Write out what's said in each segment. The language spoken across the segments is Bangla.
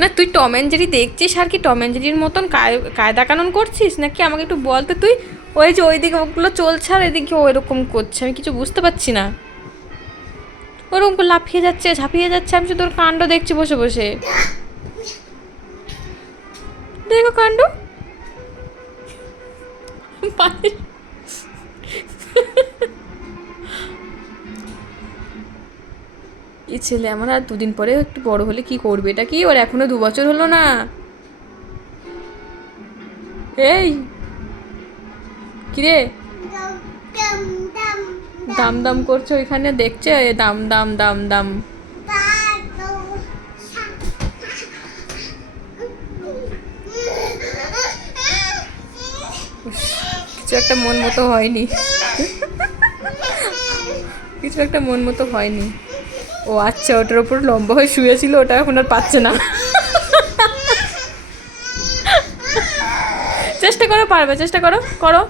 না তুই টম অ্যান্ড জেরি দেখছিস আর কি টম অ্যান্ড জেরির মতন কায়দা কানুন করছিস নাকি আমাকে একটু বল তো তুই। ওই যে ওইদিকে ওগুলো চলছে আর এদিকে ও এরকম করছে, আমি কিছু বুঝতে পারছি না। ওরকম করে লাফিয়ে যাচ্ছে ঝাঁপিয়ে যাচ্ছে, আমি শুধু ওর কাণ্ড দেখছি বসে বসে। দেখো কাণ্ড। এই ছেলে আমার আর দুদিন পরে একটু বড় হলে কি করবে, এটা কি ওর এখনো 2 বছর হলো না। এই কিরে দাম দাম করছে ওইখানে দেখছে, দাম দাম দাম দাম। কিছু একটা মন মতো হয়নি, কিছু একটা মন মতো হয়নি। ও আচ্ছা, ওটার ওপর লম্বা হয়ে শুয়েছিল, ওটা এখন আর পাচ্ছে না। চেষ্টা করো, পারবে, চেষ্টা করো করো।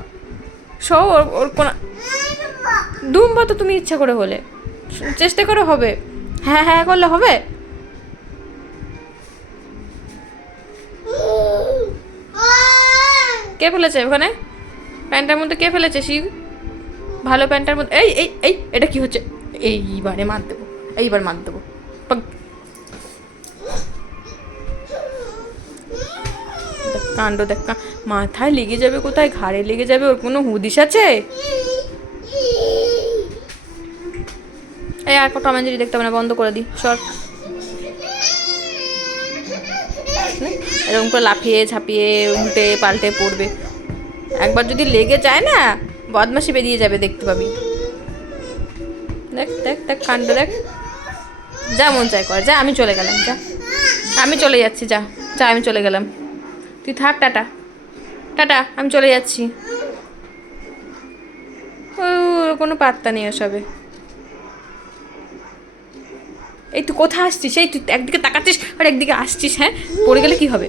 শো ওর কোন দুম্বা তো তুমি ইচ্ছা করে হলে, চেষ্টা করো হবে। হ্যাঁ হ্যাঁ করলে হবে। কে ফেলেছে ওখানে প্যান্টার মধ্যে, কে ফেলেছে শিব? ভালো প্যান্টার মধ্যে। এই এই এই এটা কি হচ্ছে? এইবারে মার দেবো, এইবার মার দেবো। কাণ্ড দেখ, মাথায় লেগে যাবে, কোথায় ঘাড়ে লেগে যাবে, ওর কোনো হুদিস আছে? এই আর টম অ্যান্ড জেরি দেখতে হবে না, বন্ধ করে দিই, সর। এরকম করে লাফিয়ে ঝাঁপিয়ে উল্টে পাল্টে পড়বে, একবার যদি লেগে যায় না বদমাশি বেরিয়ে যাবে, দেখতে পাবি। দেখ দেখ দেখ কাণ্ড দেখ। যা মন চাই কর, যা, আমি চলে গেলাম, যা আমি চলে যাচ্ছি, যা যা আমি চলে গেলাম, তুই থাক, টাটা টাটা, আমি চলে যাচ্ছি। ওর কোনো পাত্তা নেই ওসবে। এই তুই কোথায় আসছিস? এই তুই একদিকে তাকাচ্ছিস আর একদিকে আসছিস, হ্যাঁ পড়ে গেলে কি হবে?